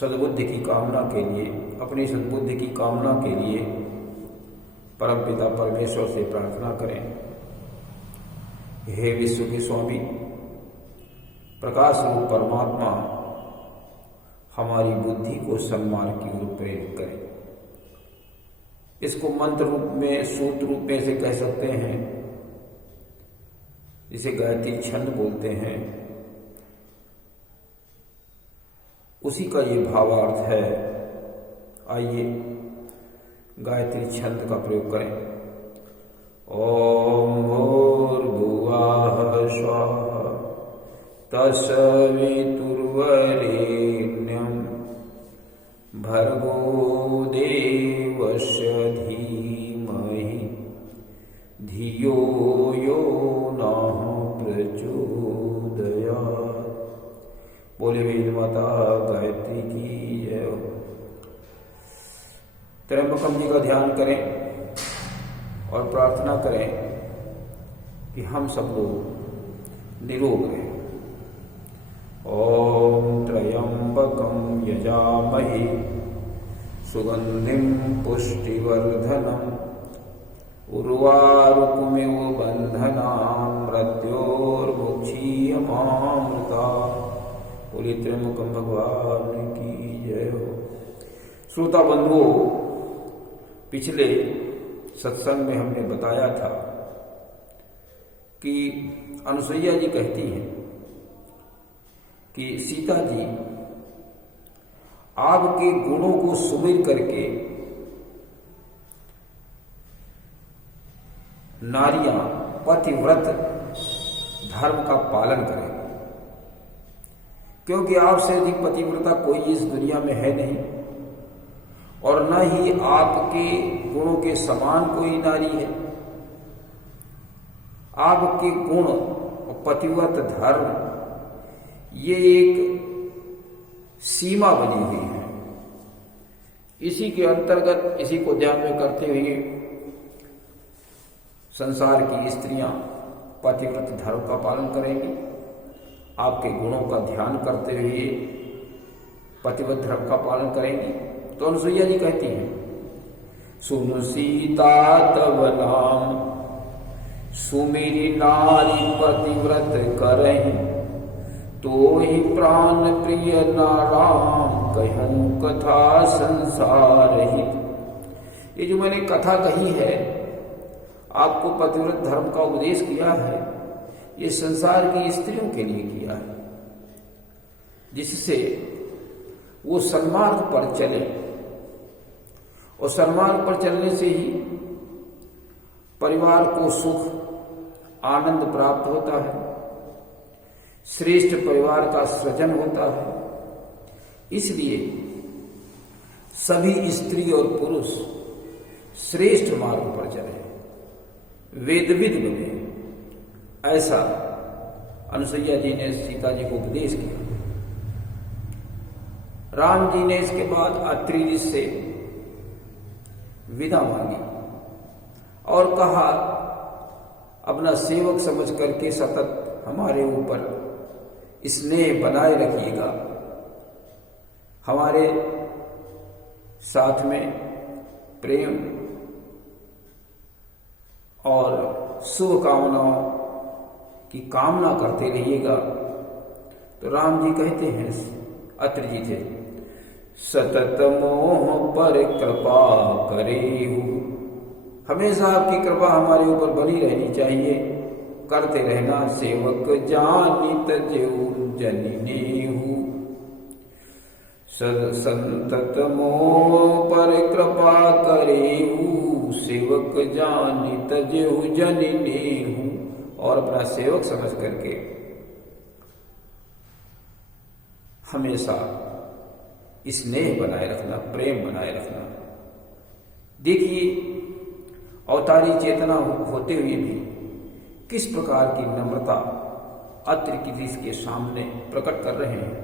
सद्बुद्धि की कामना के लिए, अपनी सद्बुद्धि की कामना के लिए परमपिता परमेश्वर से प्रार्थना करें। हे विश्व के स्वामी प्रकाश रूप परमात्मा, हमारी बुद्धि को सन्मार्ग की ओर प्रेरित करें। इसको मंत्र रूप में, सूत्र रूप में से कह सकते हैं, जिसे गायत्री छंद बोलते हैं, उसी का ये भावार्थ है। आइए गायत्री छंद का प्रयोग करें। ओम भूर्भुवः स्वः तत्सवितुर्वरेण्यं भर्गो देवस्य धीमहि धियो यो नः प्रचोदयात्। बोले वेद माता गायत्री की जय हो। त्र्यंबकम जी का ध्यान करें और प्रार्थना करें कि हम सब लोग निरोग रहें। ओम त्र्यंबकम यजामहे सुगंधिम पुष्टिवर्धनम उर्वारुकमिव बंधनान् मृत्योर्मुक्षीयमामृता। बोले त्र्यंबकम भगवान की जय हो। श्रोता बंधुओं, पिछले सत्संग में हमने बताया था कि अनुसुईया जी कहती हैं कि सीता जी आपके गुणों को सुमिर करके नारियां पतिव्रत धर्म का पालन करें, क्योंकि आपसे अधिक पतिव्रता कोई इस दुनिया में है नहीं और न ही आपके गुणों के समान कोई नारी है। आपके गुण और पतिव्रत धर्म ये एक सीमा बनी हुई है। इसी के अंतर्गत, इसी को ध्यान में करते हुए संसार की स्त्रियां पतिव्रत धर्म का पालन करेंगी। आपके गुणों का ध्यान करते हुए पतिव्रत धर्म का पालन करेंगी। तो अनुसुईया जी कहती हैं, सुन सीता तव नाम सुमिरी नारी पतिव्रत करहि तो ही प्राण प्रिय नाराम कहूं कथा संसार हित। ये जो मैंने कथा कही है, आपको पतिव्रत धर्म का उपदेश किया है, ये संसार की स्त्रियों के लिए किया है, जिससे वो सन्मार्ग पर चले और सन्मार्ग पर चलने से ही परिवार को सुख आनंद प्राप्त होता है, श्रेष्ठ परिवार का सृजन होता है। इसलिए सभी स्त्री और पुरुष श्रेष्ठ मार्ग पर चले, वेदविद बने। ऐसा अनुसुईया जी ने सीता जी को उपदेश किया। राम जी ने इसके बाद अत्रि ऋषि से विदा मांगी और कहा, अपना सेवक समझ करके सतत हमारे ऊपर स्नेह बनाए रखिएगा, हमारे साथ में प्रेम और शुभ कामनाओं की कामना करते रहिएगा। तो राम जी कहते हैं अत्रि जी थे, सतत मोह पर कृपा करेहु, हमेशा आपकी कृपा हमारे ऊपर बनी रहनी चाहिए, करते रहना। सेवक जानित जेऊ जनिनेहु, संतत मोह पर कृपा करेहु, सेवक जानित जेऊ जनिनेहु। और अपना सेवक समझ करके हमेशा स्नेह बनाए रखना, प्रेम बनाए रखना। देखिए, अवतारी चेतना होते हुए भी किस प्रकार की नम्रता अत्रि ऋषि के सामने प्रकट कर रहे हैं।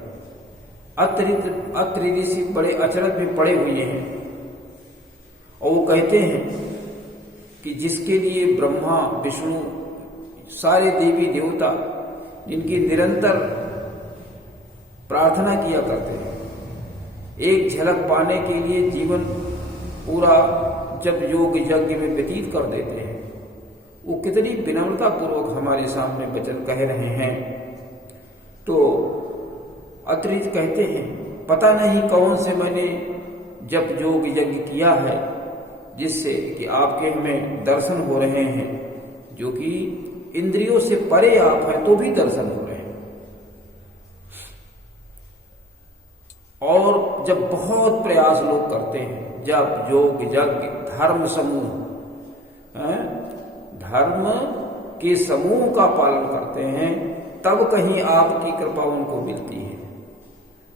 अत्रि ऋषि बड़े अचरज में पड़े हुए हैं और वो कहते हैं कि जिसके लिए ब्रह्मा विष्णु सारे देवी देवता जिनकी निरंतर प्रार्थना किया करते हैं, एक झलक पाने के लिए जीवन पूरा जब योग यज्ञ में व्यतीत कर देते हैं, वो कितनी विनम्रता पूर्वक हमारे सामने वचन कह रहे हैं। तो अत्रि कहते हैं, पता नहीं कौन से मैंने जब योग यज्ञ किया है जिससे कि आपके हमें दर्शन हो रहे हैं, जो कि इंद्रियों से परे आप हैं तो भी दर्शन हो रहे हैं। और जब बहुत प्रयास लोग करते हैं, जब योग यज्ञ धर्म समूह धर्म के समूह का पालन करते हैं, तब कहीं आपकी कृपा उनको मिलती है।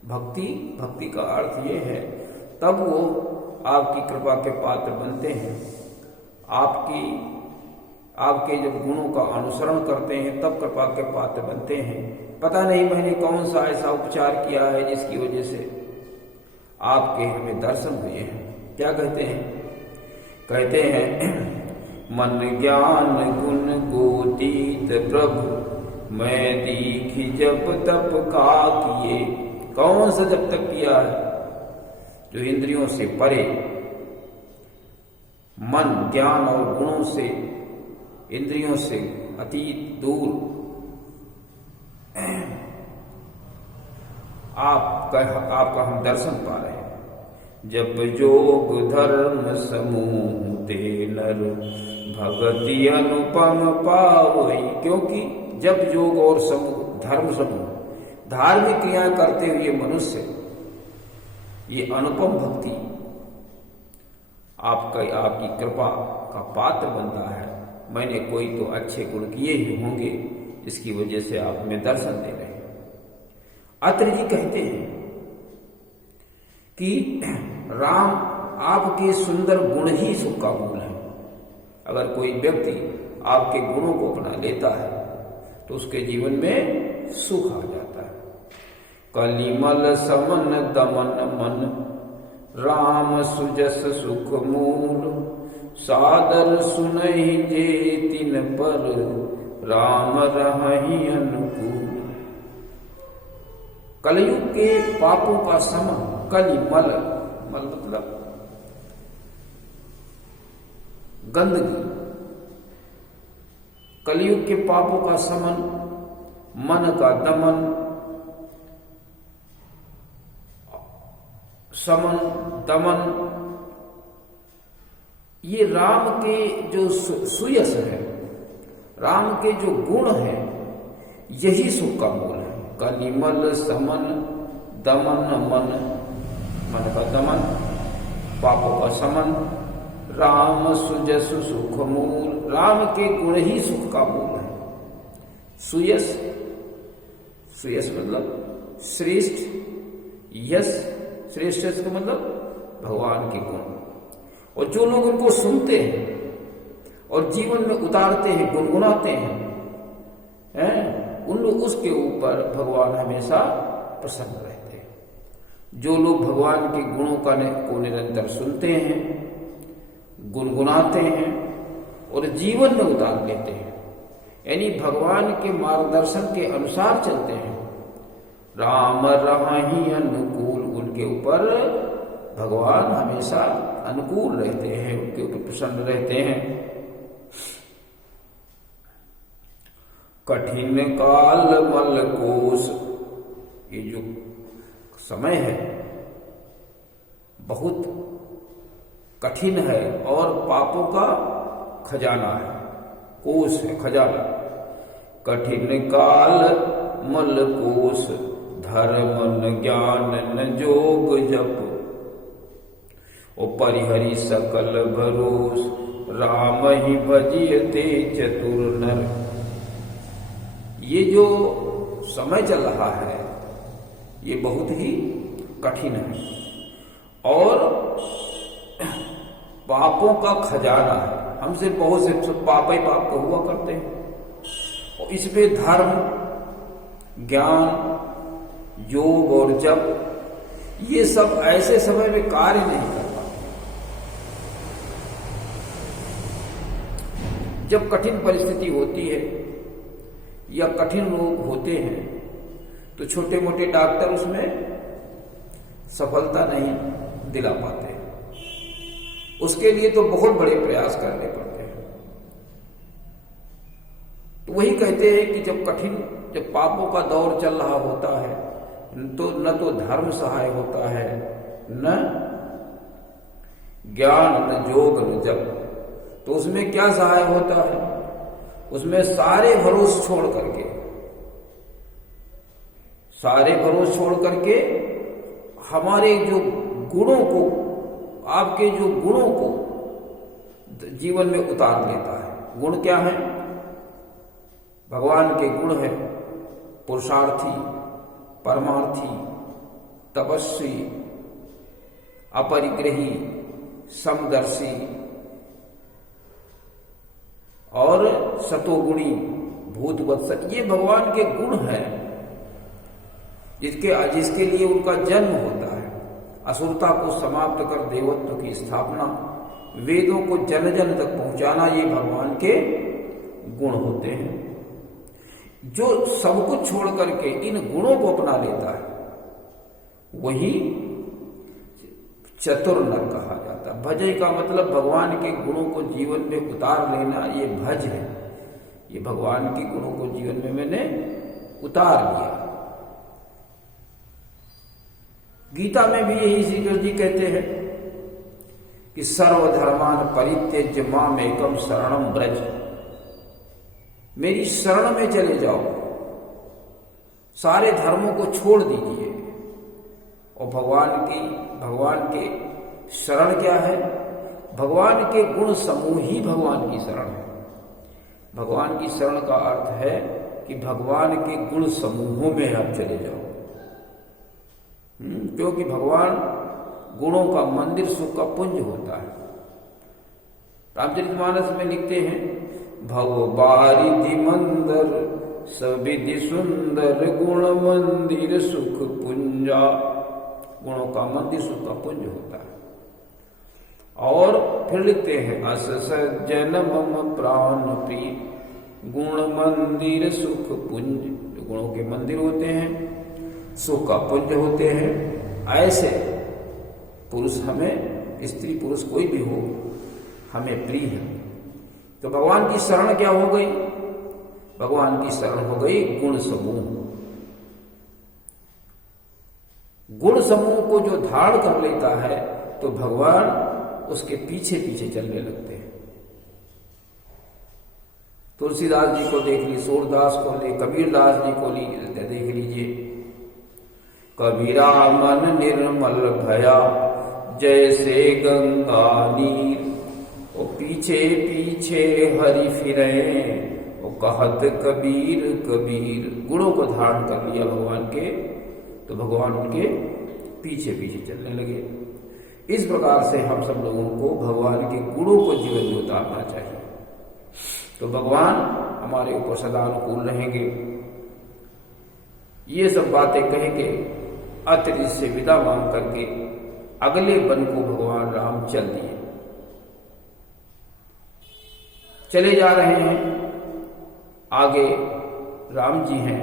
भक्ति का अर्थ ये है, तब वो आपकी कृपा के पात्र बनते हैं। आपके जब गुणों का अनुसरण करते हैं तब कृपा के पात्र बनते हैं। पता नहीं मैंने कौन सा ऐसा उपचार किया है जिसकी वजह से आपके हमें दर्शन हुए हैं। क्या कहते हैं? कहते हैं, मन ज्ञान गुण गोतीत प्रभु मैं दीखी जब तप का किए। कौन सा जब तक किया है? जो इंद्रियों से परे, मन ज्ञान और गुणों से, इंद्रियों से अतीत दूर आपका हम दर्शन पा रहे हैं। जब योग धर्म समूह ते नर भगति अनुपम पावई। क्योंकि जब योग और समूह धर्म समूह धार्मिक क्रिया करते हुए मनुष्य ये अनुपम भक्ति आपकी कृपा का पात्र बनता है। मैंने कोई तो अच्छे गुण किए ही होंगे, इसकी वजह से आप हमें दर्शन दे रहे हैं। अत्रि जी कहते हैं कि राम आपके सुंदर गुण ही सुख का मूल है। अगर कोई व्यक्ति आपके गुणों को अपना लेता है तो उसके जीवन में सुख आ जाता है। कलिमल समन दमन मन राम सुजस सुख मूल। सादर सुनहि जे तिन पर राम रहहि अनुकूल। कलयुग के पापों का समन, कलिमल मल मतलब गंदगी, कलयुग के पापों का समन, मन का दमन, समन दमन, ये राम के जो सुयस है, राम के जो गुण है, यही सुख का मूल है। कलिमल समन दमन मन, मन का दमन, पापों का समन, राम सुजस सुख मूल। राम के गुण ही सुख का मूल है। सुयस, सुयस मतलब श्रेष्ठ, यश श्रेष्ठ का मतलब भगवान के गुण। और जो लोग उनको सुनते हैं और जीवन में उतारते हैं, गुनगुनाते हैं, उन लोग उसके ऊपर भगवान हमेशा प्रसन्न रहते हैं। जो लोग भगवान के गुणों को निरंतर सुनते हैं, गुनगुनाते हैं और जीवन में उतार लेते हैं, यानी भगवान के मार्गदर्शन के अनुसार चलते हैं, राम रहहि अनुकूल, उनके ऊपर भगवान हमेशा अनुकूल रहते हैं, उनके ऊपर प्रसन्न रहते हैं। कठिन काल मल कोश, ये जो समय है बहुत कठिन है और पापों का खजाना है, कोश है, खजाना। कठिन काल मल कोश धर्म न ज्ञान न जोग जप। ओ परिहरि सकल भरोस राम ही भजियते चतुर नर। ये जो समय चल रहा है ये बहुत ही कठिन है और पापों का खजाना है। हमसे बहुत से पाप ही पाप को हुआ करते हैं और इसमें धर्म, ज्ञान, योग और जप ये सब ऐसे समय में कार्य नहीं कर पाते। जब कठिन परिस्थिति होती है या कठिन रोग होते हैं तो छोटे मोटे डॉक्टर उसमें सफलता नहीं दिला पाते। उसके लिए तो बहुत बड़े प्रयास करने पड़ते हैं। तो वही कहते हैं कि जब पापों का दौर चल रहा होता है तो न तो धर्म सहाय होता है, न ज्ञान, न योग, न जप। तो उसमें क्या सहाय होता है? उसमें सारे भरोसे छोड़ करके हमारे जो गुणों को, आपके जो गुणों को जीवन में उतार लेता है। गुण क्या है? भगवान के गुण है पुरुषार्थी, परमार्थी, तपस्वी, अपरिग्रही, समदर्शी और सतोगुणी, भूतवत्सल। ये भगवान के गुण हैं जिसके लिए उनका जन्म होता है। असुरता को समाप्त कर देवत्व की स्थापना, वेदों को जन जन तक पहुंचाना, ये भगवान के गुण होते हैं। जो सब कुछ छोड़ करके इन गुणों को अपना लेता है वही चतुर नर कहा जाता है। भजय का मतलब भगवान के गुणों को जीवन में उतार लेना, ये भज है। ये भगवान के गुणों को जीवन में मैंने उतार लिया। गीता में भी यही श्री कृष्ण जी कहते हैं कि सर्वधर्मान परित्यज्य माम एकम शरणम ब्रज। मेरी शरण में चले जाओ, सारे धर्मों को छोड़ दीजिए। और भगवान के शरण क्या है? भगवान के गुण समूह ही भगवान की शरण है। भगवान की शरण का अर्थ है कि भगवान के गुण समूहों में आप चले जाओ। क्योंकि भगवान गुणों का मंदिर, सुख का पुंज होता है। रामचरितमानस में लिखते हैं, भव बारिधि मंदर सविधि सुंदर गुण मंदिर सुख पुंजा। गुणों का मंदिर सुख का पुंज होता है। और फिर लिखते हैं, अस सज्जन मम प्राण प्रीत गुण मंदिर सुख पुंज। जो गुणों के मंदिर होते हैं, सुख का पुंज होते हैं, ऐसे पुरुष हमें, स्त्री पुरुष कोई भी हो, हमें प्रिय है। तो भगवान की शरण क्या हो गई? भगवान की शरण हो गई गुण समूह। गुण समूह को जो धारण कर लेता है तो भगवान उसके पीछे पीछे चलने लगते हैं। तुलसीदास जी को देख लीजिए, सूरदास को कबीरदास जी को देख लीजिए। कबीरा मन निर्मल भया जैसे गंगा नीर, वो पीछे पीछे हरि फिरे, वो कहत कबीर कबीर। गुणों को धारण कर लिया भगवान के, तो भगवान उनके पीछे पीछे चलने लगे। इस प्रकार से हम सब लोगों को भगवान के गुणों को जीवन में उतारना चाहिए, तो भगवान हमारे ऊपर सदा अनुकूल रहेंगे। ये सब बातें कह के अत्रि से विदा मांग करके अगले वन को भगवान राम चल दिए। चले जा रहे हैं, आगे राम जी हैं,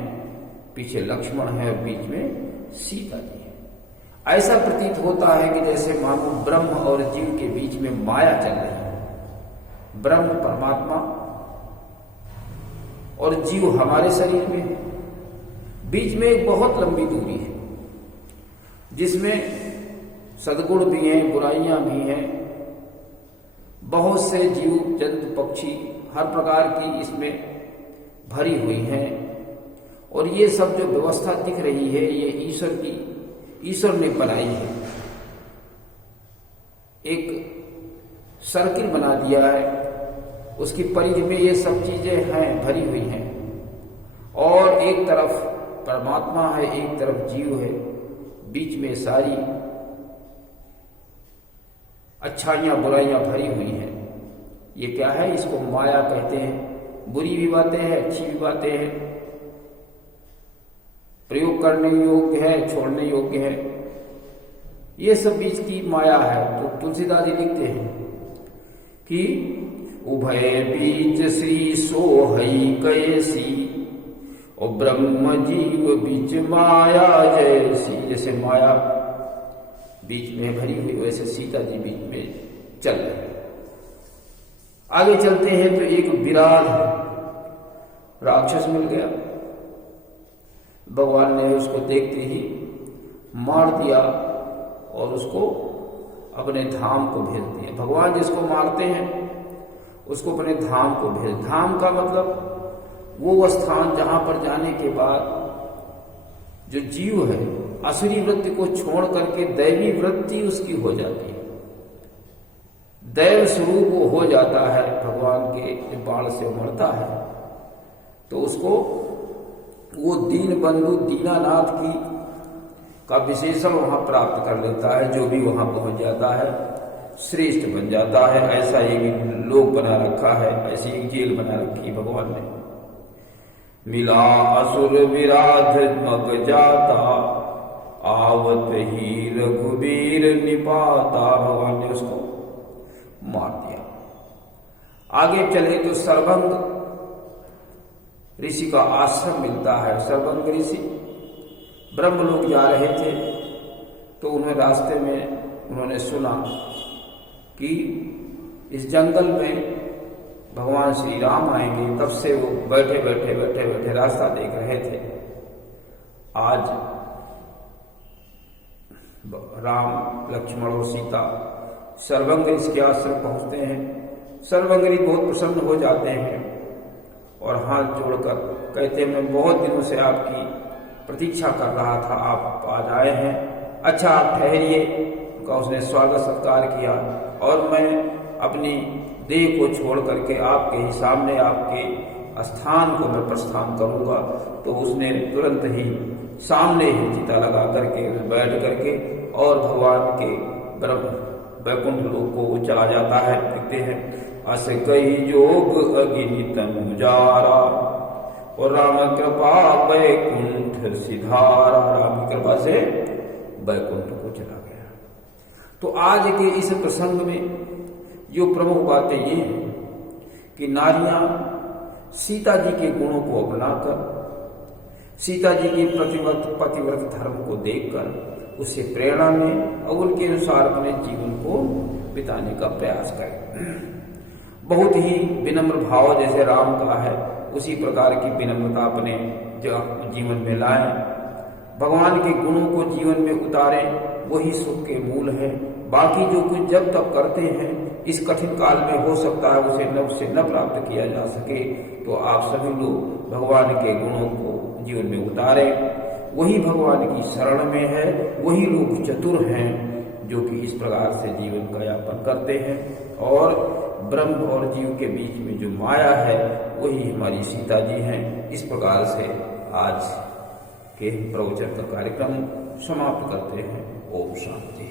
पीछे लक्ष्मण है, बीच में सीता जी है। ऐसा प्रतीत होता है कि जैसे मानो ब्रह्म और जीव के बीच में माया चल रही है। ब्रह्म परमात्मा और जीव हमारे शरीर में, बीच में एक बहुत लंबी दूरी है जिसमें सद्गुण भी हैं, बुराइयां भी हैं। बहुत से जीव जंतु पक्षी हर प्रकार की इसमें भरी हुई हैं। और ये सब जो व्यवस्था दिख रही है, ये ईश्वर ने बनाई है। एक सर्किल बना दिया है, उसकी परिधि में ये सब चीजें हैं, भरी हुई हैं। और एक तरफ परमात्मा है, एक तरफ जीव है, बीच में सारी अच्छाइयां बुराइयां भरी हुई हैं। ये क्या है? इसको माया कहते हैं। बुरी भी बातें हैं, अच्छी भी बातें हैं, प्रयोग करने योग्य है, छोड़ने योग्य है। ये सब बीच की माया है। तो तुलसीदास जी लिखते हैं कि उभय बीच श्री सोहई कैसी, और ब्रह्म जीव बीच माया जैसी। जैसे माया बीच में भरी हुई, वैसे सीता जी बीच में चल रहे हैं। आगे चलते हैं तो एक विराट राक्षस मिल गया। भगवान ने उसको देखते ही मार दिया और उसको अपने धाम को भेज दिया। भगवान जिसको मारते हैं उसको अपने धाम को भेज। धाम का मतलब वो स्थान जहां पर जाने के बाद जो जीव है असुरी वृत्ति को छोड़ करके दैवी वृत्ति उसकी हो जाती है, दैव स्वरूप वो हो जाता है। भगवान के बाण से उमड़ता है तो उसको वो दीन बंधु दीनानाथ की का विशेषण वहां प्राप्त कर लेता है। जो भी वहां पहुंच जाता है श्रेष्ठ बन जाता है। ऐसा एक लोक बना रखा है, ऐसी एक जेल बना रखी भगवान ने। मिला असुर विराध मग जाता, आवत ही रघुबीर निपाता। भगवान ने उसको मार दिया। आगे चले तो सर्वंग ऋषि का आश्रम मिलता है। सर्वंग ऋषि ब्रह्मलोक जा रहे थे तो उन्हें रास्ते में उन्होंने सुना कि इस जंगल में भगवान श्री राम आएंगे। तब से वो बैठे बैठे रास्ता देख रहे थे। आज राम लक्ष्मण और सीता सर्वंग ऋषि के आश्रम पहुंचते हैं। सर्वंग ऋषि बहुत प्रसन्न हो जाते हैं और हाथ जोड़कर कहते हैं मैं बहुत दिनों से आपकी प्रतीक्षा कर रहा था, आप आज आए हैं, अच्छा आप ठहरिए। उनका उसने स्वागत सत्कार किया और मैं अपनी देह को छोड़ करके आपके ही सामने आपके स्थान को मैं प्रस्थान करूंगा। तो उसने तुरंत ही सामने ही चिता लगा करके बैठ करके और भगवान के ब्रह्म वैकुंठ लोक को वो चला जाता है। कहते हैं अस कई जोग अगिनित मुजारा और राम कृपा वैकुंठ सिधारा। राम की कृपा से वैकुंठ को चला गया। तो आज के इस प्रसंग में जो प्रमुख बातें ये हैं कि नारियां सीता जी के गुणों को अपनाकर, सीता जी के पतिव्रत धर्म को देखकर उससे प्रेरणा लें और उनके अनुसार अपने जीवन को बिताने का प्रयास करें। बहुत ही विनम्र भाव जैसे राम का है उसी प्रकार की विनम्रता अपने जीवन में लाएं। भगवान के गुणों को जीवन में उतारें, वही सुख के मूल है। बाकी जो कुछ जब तब करते हैं इस कठिन काल में हो सकता है उसे न प्राप्त किया जा सके। तो आप सभी लोग भगवान के गुणों को जीवन में उतारें। वही भगवान की शरण में है, वही लोग चतुर हैं जो कि इस प्रकार से जीवन का यापन करते हैं। और ब्रह्म और जीव के बीच में जो माया है वही हमारी सीता जी हैं। इस प्रकार से आज के प्रवचन का कार्यक्रम समाप्त करते हैं। ओम शांति।